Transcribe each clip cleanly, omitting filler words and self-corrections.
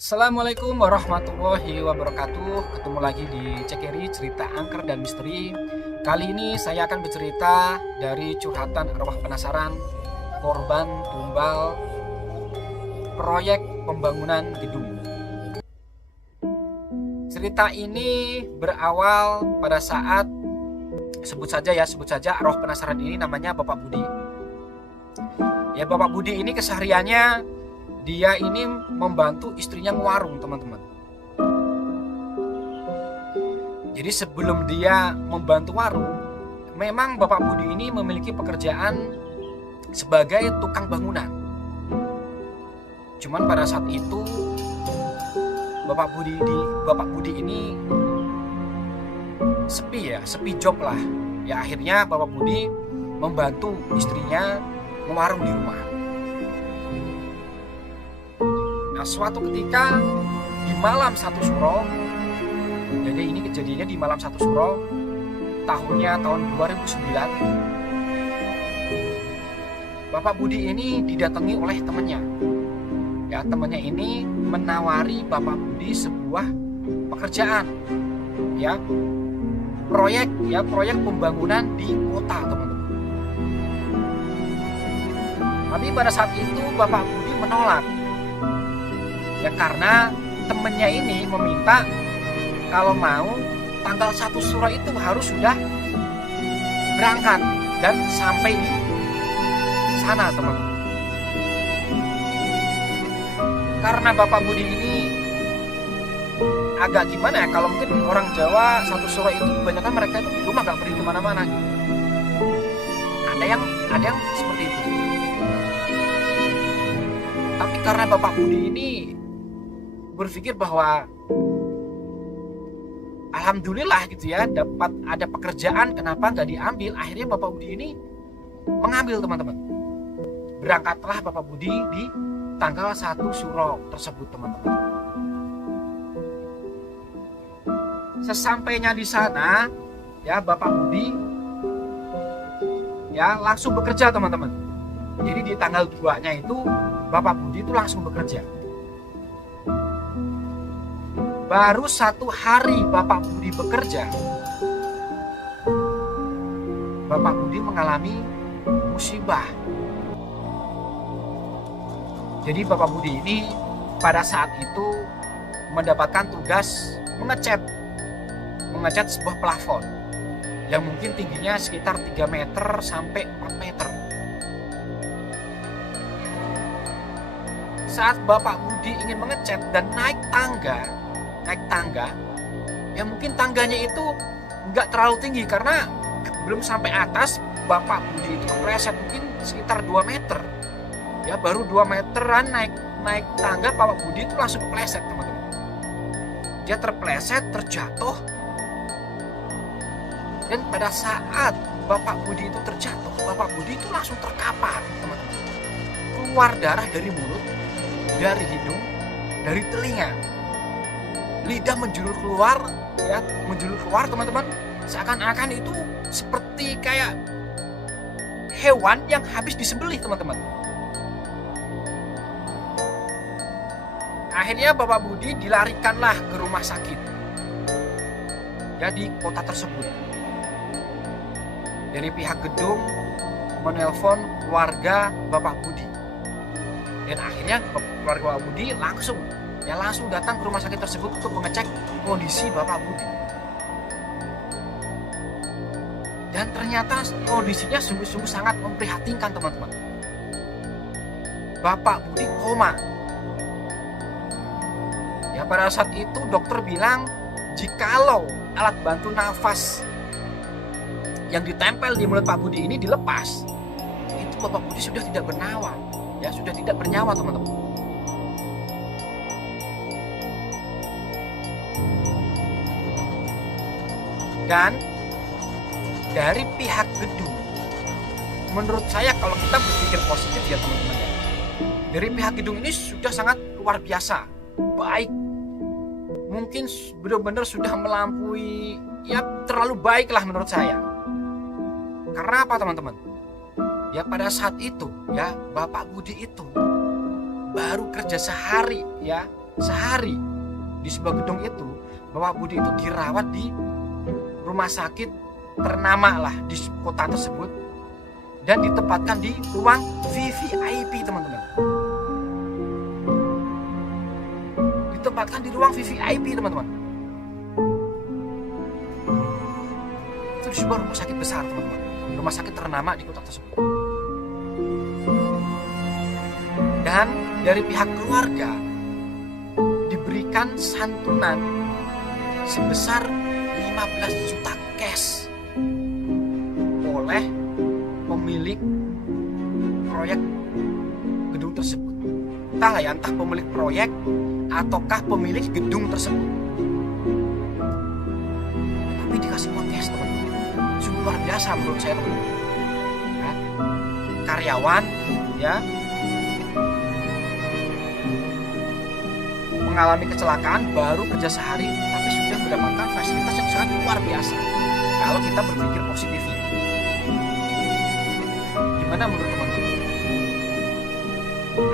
Assalamualaikum warahmatullahi wabarakatuh. Ketemu lagi di Cekeri Cerita Angker dan Misteri. Kali ini saya akan bercerita dari curhatan arwah penasaran korban tumbal proyek pembangunan gedung. Cerita ini berawal pada saat sebut saja arwah penasaran ini namanya Bapak Budi. Ya, Bapak Budi ini kesehariannya dia ini membantu istrinya ngewarung, teman-teman. Jadi sebelum dia membantu warung, memang Bapak Budi ini memiliki pekerjaan sebagai tukang bangunan. Cuman pada saat itu Bapak Budi ini sepi job lah. Ya akhirnya Bapak Budi membantu istrinya ngewarung di rumah. Nah, suatu ketika di malam 1 Suro, jadi ini kejadiannya di malam 1 Suro, tahun 2009, Bapak Budi ini didatangi oleh temannya. Ya, temannya ini menawari Bapak Budi sebuah pekerjaan, ya proyek pembangunan di kota, teman-teman. Tapi pada saat itu Bapak Budi menolak. Ya karena temennya ini meminta kalau mau tanggal 1 Suro itu harus sudah berangkat dan sampai di sana, teman-teman. Karena Bapak Budi ini agak gimana ya, kalau mungkin orang Jawa 1 Suro itu kebanyakan mereka itu di rumah gak pergi kemana-mana. Ada yang seperti itu. Tapi karena Bapak Budi ini berpikir bahwa alhamdulillah gitu ya, dapat ada pekerjaan, kenapa nggak diambil. Akhirnya Bapak Budi ini mengambil, teman-teman. Berangkatlah Bapak Budi di tanggal 1 Suro tersebut, teman-teman. Sesampainya di sana ya, Bapak Budi ya langsung bekerja, teman-teman. Jadi di tanggal 2-nya itu Bapak Budi itu langsung bekerja. Baru 1 hari Bapak Budi bekerja, Bapak Budi mengalami musibah. Jadi Bapak Budi ini pada saat itu mendapatkan tugas mengecat sebuah plafon yang mungkin tingginya sekitar 3 meter sampai 4 meter. Saat Bapak Budi ingin mengecat dan naik tangga, ya mungkin tangganya itu nggak terlalu tinggi karena belum sampai atas. Bapak Budi itu kepleset mungkin sekitar 2 meter. Ya baru 2 meteran naik tangga, Bapak Budi itu langsung kepleset, teman-teman. Dia terpleset, terjatuh. Dan pada saat Bapak Budi itu terjatuh, Bapak Budi itu langsung terkapar, teman-teman. Keluar darah dari mulut, dari hidung, dari telinga. Lidah menjulur keluar, teman-teman. Seakan-akan itu seperti kayak hewan yang habis disembelih, teman-teman. Akhirnya Bapak Budi dilarikanlah ke rumah sakit ya di kota tersebut. Dari pihak gedung menelpon keluarga Bapak Budi, dan akhirnya keluarga Bapak Budi langsung datang ke rumah sakit tersebut untuk mengecek kondisi Bapak Budi. Dan ternyata kondisinya sungguh-sungguh sangat memprihatinkan, teman-teman. Bapak Budi koma. Ya pada saat itu dokter bilang jikalau alat bantu nafas yang ditempel di mulut Pak Budi ini dilepas, itu Bapak Budi sudah tidak bernyawa. Ya sudah tidak bernyawa, teman-teman. Dan dari pihak gedung, menurut saya kalau kita berpikir positif ya, teman-teman, dari pihak gedung ini sudah sangat luar biasa baik. Mungkin benar-benar sudah melampaui, ya terlalu baik lah menurut saya. Karena apa, teman-teman? Ya pada saat itu ya Bapak Budi itu baru kerja sehari ya sehari di sebuah gedung itu, Bapak Budi itu dirawat di rumah sakit ternama lah di kota tersebut dan ditempatkan di ruang VVIP, teman-teman. Ditempatkan di ruang VVIP, teman-teman. Itu di sebuah rumah sakit besar, teman-teman. Rumah sakit ternama di kota tersebut. Dan dari pihak keluarga diberikan santunan sebesar 15 juta cash oleh pemilik proyek gedung tersebut. Entah pemilik proyek ataukah pemilik gedung tersebut. Tapi dikasih uang cash, teman-teman. Sungguh luar biasa menurut saya, teman-teman. Ya, karyawan ya mengalami kecelakaan, baru kerja sehari tapi sudah mendapatkan fasilitas yang sangat luar biasa kalau kita berpikir positifnya. Gimana menurut teman-teman?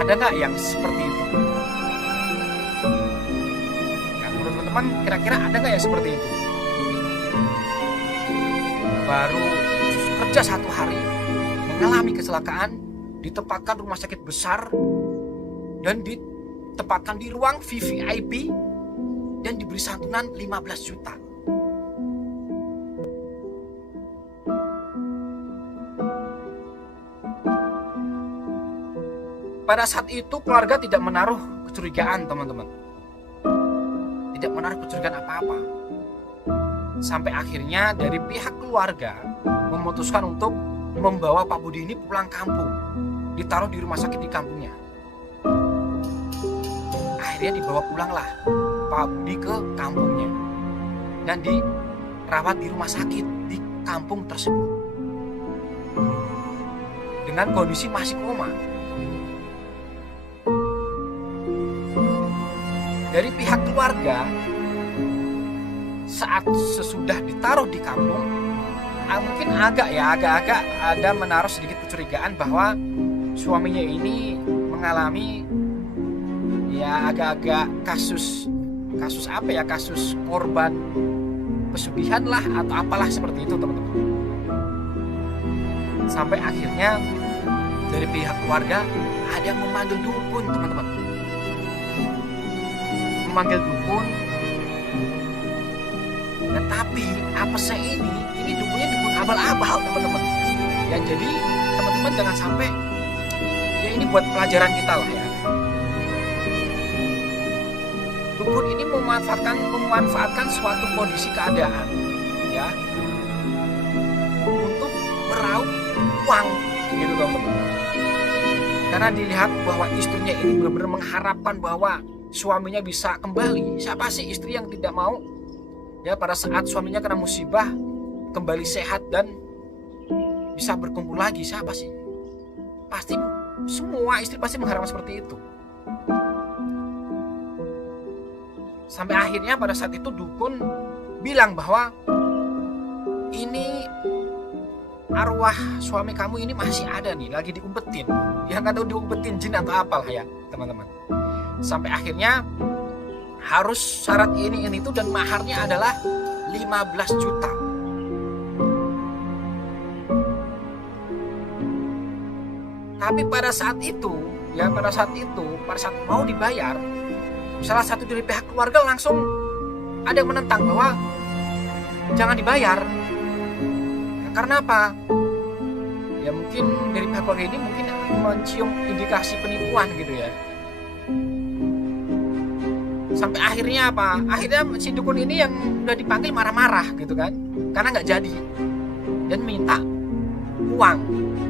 Ada nggak yang seperti itu? Ya, menurut teman-teman kira-kira ada nggak yang seperti itu? Baru kerja satu hari mengalami kecelakaan, ditempatkan rumah sakit besar dan ditempatkan di ruang VVIP dan diberi santunan 15 juta. Pada saat itu keluarga tidak menaruh kecurigaan, teman-teman. Tidak menaruh kecurigaan apa-apa. Sampai akhirnya dari pihak keluarga memutuskan untuk membawa Pak Budi ini pulang kampung. Ditaruh di rumah sakit di kampungnya. Akhirnya dibawa pulanglah Pak Budi ke kampungnya dan dirawat di rumah sakit di kampung tersebut dengan kondisi masih koma. Dari pihak keluarga, saat sesudah ditaruh di kampung, mungkin agak ada menaruh sedikit kecurigaan bahwa suaminya ini mengalami ya agak-agak kasus korban pesugihan lah atau apalah seperti itu, teman-teman. Sampai akhirnya dari pihak keluarga ada yang memanggil dukun, teman-teman. Memanggil dukun. Tetapi apesnya ini dukunnya dukun abal-abal, teman-teman. Ya jadi teman-teman jangan sampai, ya ini buat pelajaran kita lah ya. Dukun ini memanfaatkan suatu kondisi keadaan ya untuk meraup uang gitu, teman-teman. Karena dilihat bahwa istrinya ini benar-benar mengharapkan bahwa suaminya bisa kembali. Siapa sih istri yang tidak mau ya pada saat suaminya kena musibah kembali sehat dan bisa berkumpul lagi? Siapa sih? Pasti semua istri pasti mengharapkan seperti itu. Sampai akhirnya pada saat itu dukun bilang bahwa ini arwah suami kamu ini masih ada nih, lagi diumpetin. Ya nggak tahu diumpetin jin atau apalah ya, teman-teman. Sampai akhirnya harus syarat ini itu dan maharnya adalah 15 juta. Tapi pada saat mau dibayar, salah satu dari pihak keluarga langsung ada yang menentang bahwa jangan dibayar. Ya, karena apa? Ya mungkin dari pihak keluarga ini mungkin mencium indikasi penipuan gitu ya. Sampai akhirnya apa? Akhirnya si dukun ini yang udah dipanggil marah-marah gitu kan, karena nggak jadi dan minta uang.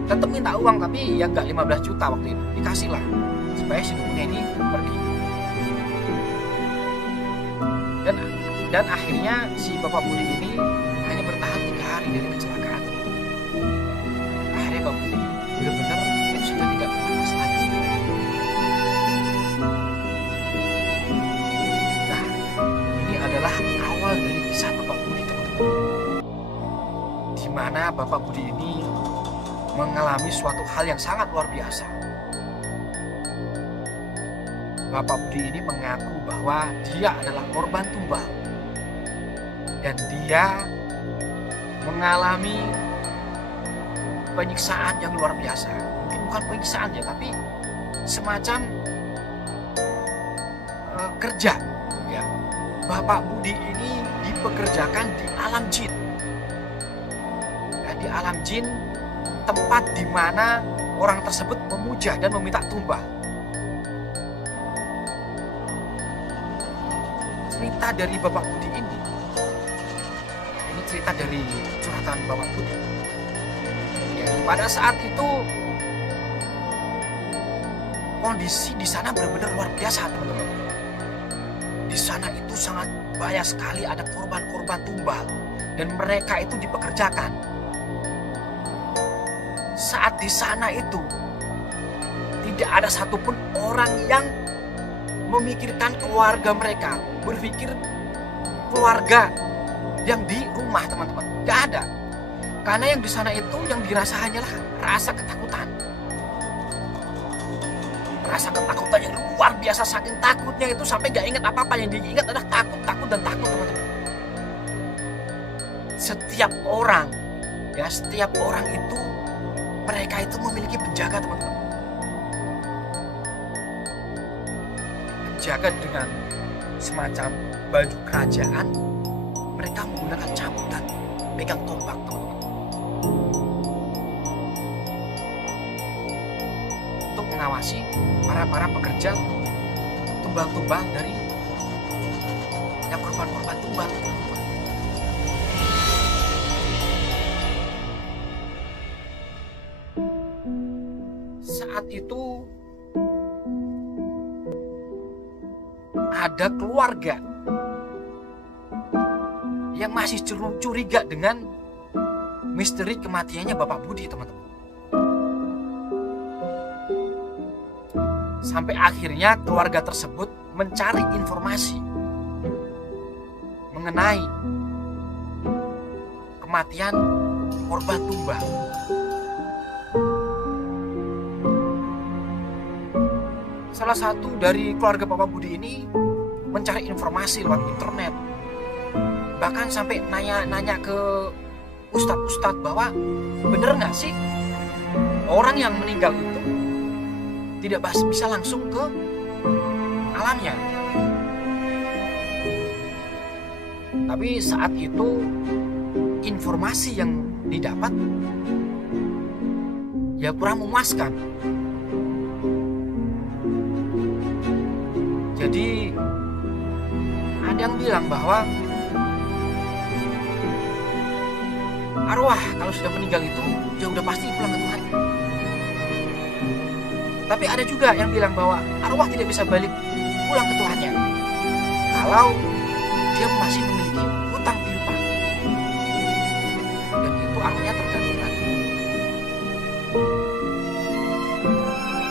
Tetap minta uang tapi ya nggak 15 juta waktu itu, dikasih lah supaya si dukunnya ini pergi. Dan akhirnya si Bapak Budi ini hanya bertahan 3 hari dari kecelakaan. Akhirnya Bapak Budi benar-benar sudah tidak bernafas lagi. Nah, ini adalah awal dari kisah Bapak Budi, teman-teman. Di mana Bapak Budi ini mengalami suatu hal yang sangat luar biasa. Bapak Budi ini mengaku bahwa dia adalah korban tumbal dan dia mengalami penyiksaan yang luar biasa. Mungkin bukan penyiksaan ya, tapi semacam kerja ya. Bapak Budi ini dipekerjakan di alam jin ya, di alam jin, tempat di mana orang tersebut memuja dan meminta tumbal. Cerita dari Bapak Budi ini cerita dari curhatan Bapak Budi ya, pada saat itu kondisi di sana benar-benar luar biasa, teman-teman. Di sana itu sangat banyak sekali ada korban-korban tumbal dan mereka itu dipekerjakan. Saat di sana itu tidak ada satupun orang yang memikirkan keluarga mereka, berpikir keluarga yang di rumah, teman-teman. Gak ada. Karena yang di sana itu yang dirasa hanyalah rasa ketakutan. Rasa ketakutan yang luar biasa, saking takutnya itu sampai gak ingat apa-apa. Yang diingat adalah takut, teman-teman. Setiap orang itu mereka itu memiliki penjaga, teman-teman. Penjaga dengan semacam baju kerajaan. Mereka menggunakan cambuk dan pegang tombak, teman-teman, untuk mengawasi para pekerja tumbal-tumbal dari yang korban-korban tumbal, teman-teman. Saat itu ada keluarga yang masih curiga dengan misteri kematiannya Bapak Budi, teman-teman. Sampai akhirnya keluarga tersebut mencari informasi mengenai kematian korban tumbal. Salah satu dari keluarga Bapak Budi ini mencari informasi lewat internet. Bahkan sampai nanya ke ustadz-ustadz bahwa bener nggak sih orang yang meninggal itu tidak bisa langsung ke alamnya. Tapi saat itu informasi yang didapat ya kurang memuaskan. Jadi ada yang bilang bahwa arwah kalau sudah meninggal itu ya udah pasti pulang ke Tuhan. Tapi ada juga yang bilang bahwa arwah tidak bisa balik pulang ke Tuhannya kalau dia masih memiliki hutang piutang, dan itu arwahnya tergantung.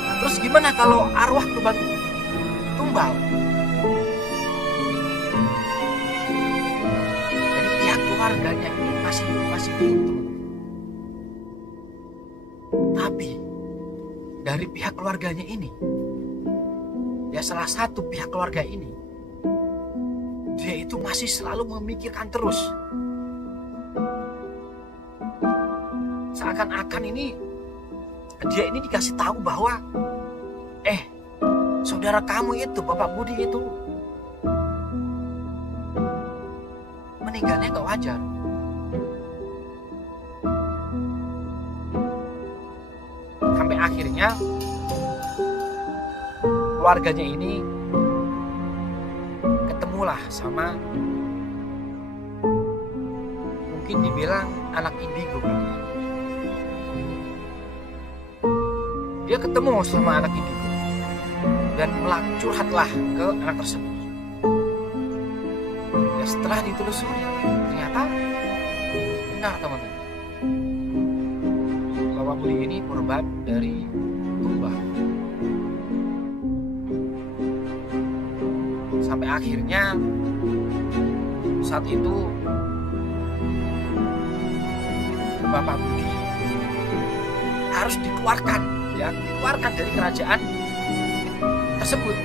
Nah, terus gimana kalau arwah korban tumbal dari pihak keluarganya ini masih bingung. Tapi dari pihak keluarganya ini, ya salah satu pihak keluarga ini, dia itu masih selalu memikirkan terus, seakan-akan dia ini dikasih tahu bahwa saudara kamu itu, Bapak Budi itu meninggalnya gak wajar. Sampai akhirnya keluarganya ini ketemulah sama, mungkin dibilang anak indigo. Dia ketemu sama anak indigo dan curhatlah ke anak tersebut. Dan setelah ditelusuri, ternyata benar, teman-teman, Bapak Budi ini korban dari tumbal. Sampai akhirnya saat itu Bapak Budi harus dikeluarkan dari kerajaan tersebut.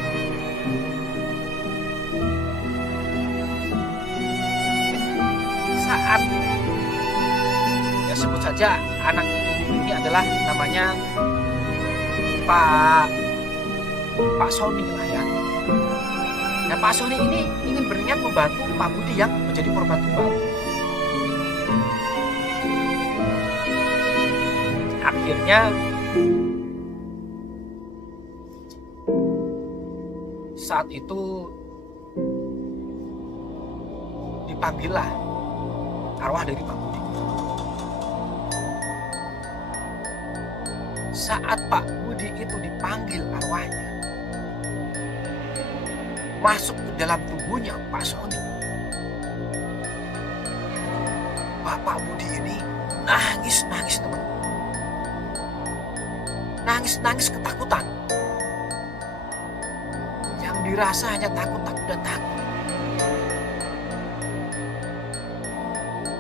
saat ya sebut saja anak ini adalah namanya Pak Sony lah ya. Nah, Pak Sony ini ingin berniat membantu Pak Budi yang menjadi korban tumbal. Akhirnya saat itu dipanggillah arwah dari Pak Budi. Saat Pak Budi itu dipanggil arwahnya masuk ke dalam tubuhnya Pak Sony, Bapak Budi ini nangis teman, nangis ketakutan. Yang dirasa hanya takut dan takut,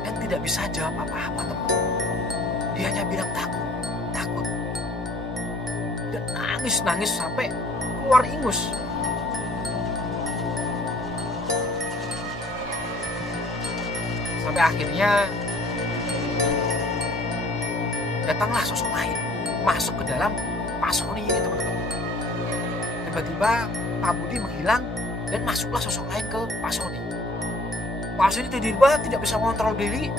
dan tidak bisa jawab apa-apa teman. Dia hanya bilang takut dan nangis sampai keluar ingus. Sampai akhirnya datanglah sosok lain masuk ke dalam Pak Sony ini teman-teman. Tiba-tiba Pak Budi menghilang dan masuklah sosok lain ke Pak Sony. Pak Sony tiba-tiba tidak bisa mengontrol diri,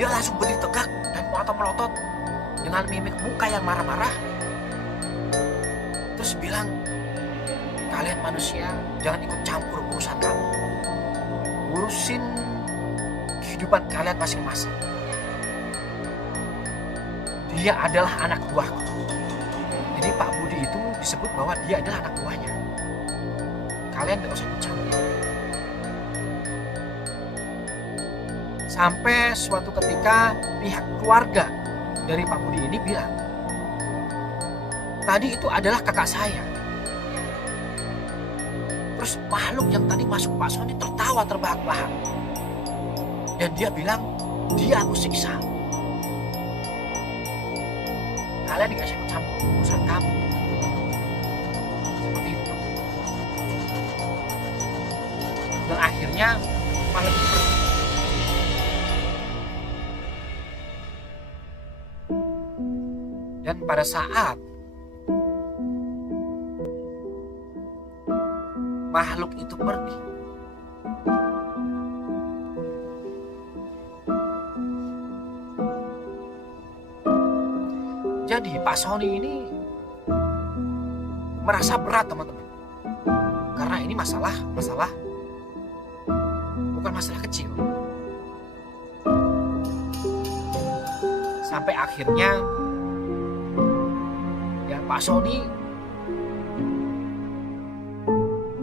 dia langsung berdiri tegak dan melotot dengan mimik muka yang marah-marah. Terus bilang, kalian manusia jangan ikut campur urusan kamu, urusin kehidupan kalian masing-masing. Dia adalah anak buahku. Jadi Pak Budi itu disebut bahwa dia adalah anak buahnya. Kalian tidak usah ikut campur. Sampai suatu ketika pihak keluarga dari Pak Budi ini bilang, tadi itu adalah kakak saya. Terus makhluk yang tadi masuk Pak Sony tertawa terbahak-bahak. Dan dia bilang, dia aku siksa. Kalian dikasih ikut campur urusan kamu. Seperti itu. Dan akhirnya makhluk itu pergi. Dan pada saat makhluk itu pergi, jadi Pak Sony ini merasa berat teman-teman, karena ini masalah bukan masalah kecil. Sampai akhirnya ya Pak Sony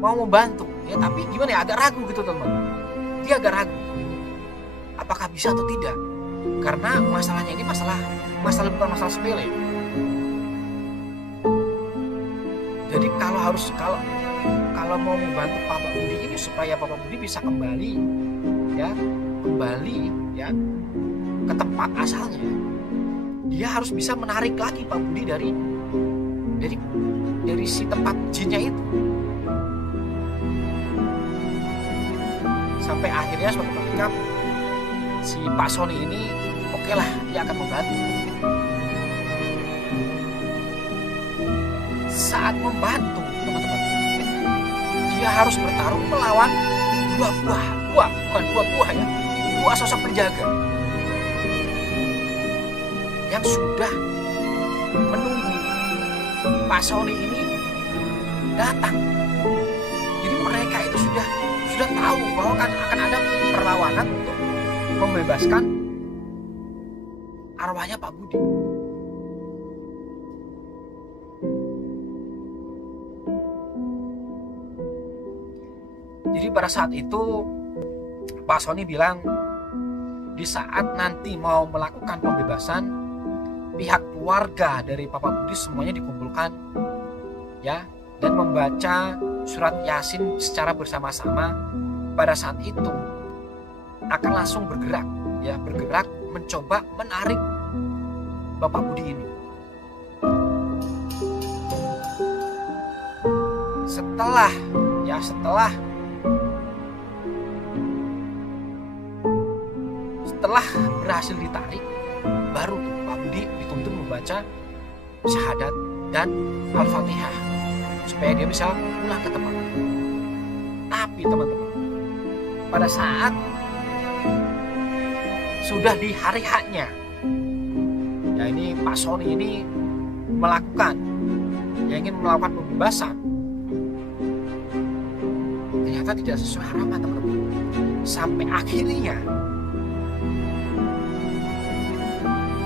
mau membantu ya, tapi gimana ya, agak ragu gitu teman-teman. Dia agak ragu apakah bisa atau tidak, karena masalahnya ini masalah bukan masalah sepele. Jadi kalau mau membantu Bapak Budi ini supaya Bapak Budi bisa kembali ke tempat asalnya, dia harus bisa menarik lagi Pak Budi dari si tempat jinnya itu. Sampai akhirnya suatu ketika si Pak Sony ini oke lah, dia akan membantu. Saat membantu teman-teman, dia harus bertarung melawan dua sosok penjaga yang sudah menunggu Pak Sony ini datang. Jadi mereka itu sudah tahu bahwa akan ada perlawanan untuk membebaskan arwahnya Pak Budi. Jadi pada saat itu Pak Sony bilang, di saat nanti mau melakukan pembebasan, pihak keluarga dari Bapak Budi semuanya dikumpulkan ya, dan membaca surat Yasin secara bersama-sama. Pada saat itu akan langsung bergerak mencoba menarik Bapak Budi ini. Setelah Setelah berhasil ditarik, baru tuh Pak Budi dituntut membaca syahadat dan Al-Fatihah supaya dia bisa pulang ke tempat. Tapi teman-teman, pada saat sudah di hari haknya, ya ini Pak Sony ini ingin melakukan pembebasan, ternyata tidak sesuai harapan teman-teman. Sampai akhirnya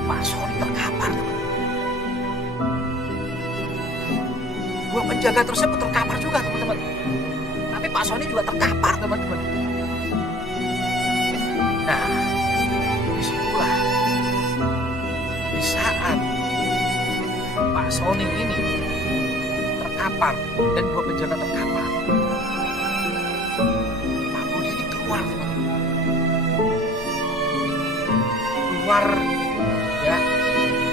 Pak Sony terkapar teman-teman. Dua penjaga tersebut terkapar juga teman-teman. Tapi Pak Sony juga terkapar teman-teman. Nah, disitulah di saat Pak Sony ini terkapar dan dua penjaga terkapar, Pak Budi ini keluar teman-teman. Keluar ya,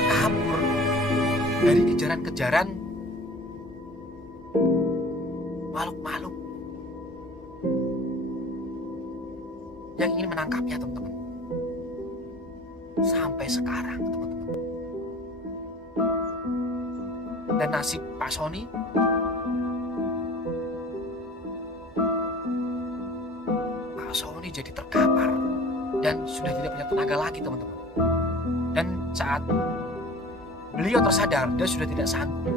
kabur dari kejaran-kejaran makhluk-makhluk yang ingin menangkapnya teman-teman. Sampai sekarang teman-teman. Dan nasib Pak Sony jadi terkapar dan sudah tidak punya tenaga lagi teman-teman. Dan saat beliau tersadar, dia sudah tidak sanggup.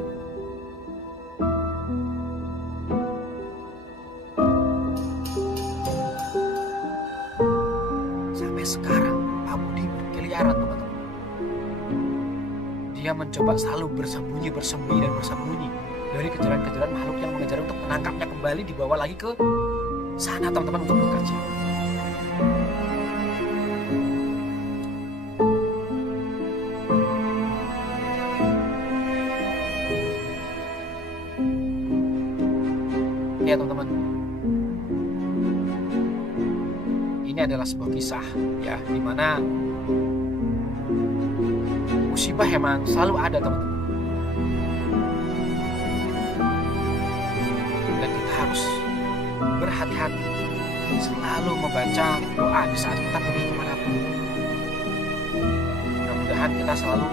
Sampai sekarang Pak Budi berkeliaran teman-teman. Dia mencoba selalu bersembunyi dari kejaran-kejaran makhluk yang mengejar untuk menangkapnya kembali, dibawa lagi ke sana teman-teman untuk bekerja. Ya teman-teman, ini adalah sebuah kisah ya, dimana musibah emang selalu ada teman-teman. Dan kita harus berhati-hati, selalu membaca doa di saat kita pergi kemanapun. Mudah-mudahan kita selalu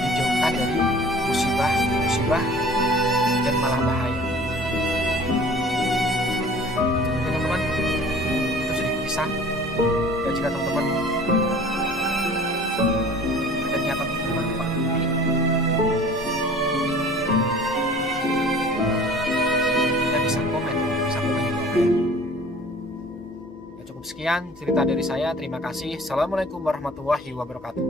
dijauhkan dari musibah dan malah bahaya. Teman-teman, itu sedikit kisah. Dan jika teman-teman ada niatan untuk membantu Pak Budi, kita bisa komen di bawah. Ya, cukup sekian cerita dari saya. Terima kasih. Assalamualaikum warahmatullahi wabarakatuh.